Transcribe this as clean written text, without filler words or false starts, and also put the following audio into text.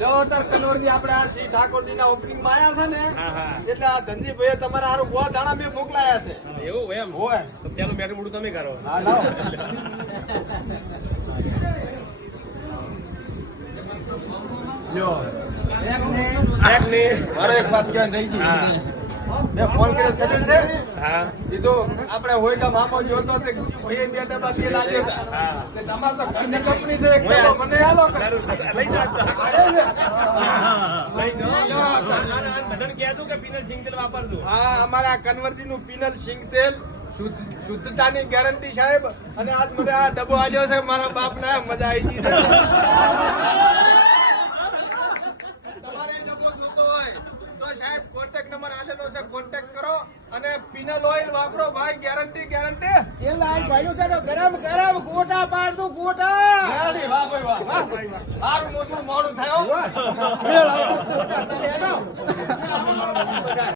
જો તાર કનવરજી આપણે આ શ્રી ઠાકોરજીના ઓપનિંગ માં આયા છે ને એટલે આ ધનજીભાઈએ તમારા હારું બહુ દાણા મેં મોકલાયા છે. એવું એમ હોય તો પેલું મેટું મોડું તમે કરો. હા લાવો લ્યો મારે એક વાત કહેવાની રહી ગઈ. મેં ફોન કર્યો ખબર છે હા એ તો આપણે હોય તો મામો જોતો તે ગુજુ ભાઈ બે ડબ્બા તેલ આલ્યો હતા. હા તે તમારે તો ઘરની કંપની છે એક ડબ્બો મને આલો કે લઈ જાઓ અરે લે. લઈ જાઓ બધાને કહેજો કે પિનલ સિંગ તેલ વાપરજો. હા અમારા કન્વરજી નું પિનલ સિંગ તેલ શુદ્ધતાની ગેરંટી સાહેબ. અને આજ મને આ ડબ્બો આલ્યો છે મારા બાપ ને મજા આવી ગઈ છે. તમારે એ ડબ્બો જોતો હોય તો સાહેબ કોન્ટેક્ટ નંબર આલેલો છે, કોન્ટેક્ટ કરો અને પિનલ ઓઇલ વાપરો ભાઈ, ગેરંટી ગેરંટી. તેલ આઈ ભાઈઓ તારો ગરમ ગરમ ગોટા પાડતું ગોટા વાહ ભાઈ વાહ. સારું મોટું મોડું થયો. ગોટા તમે એનો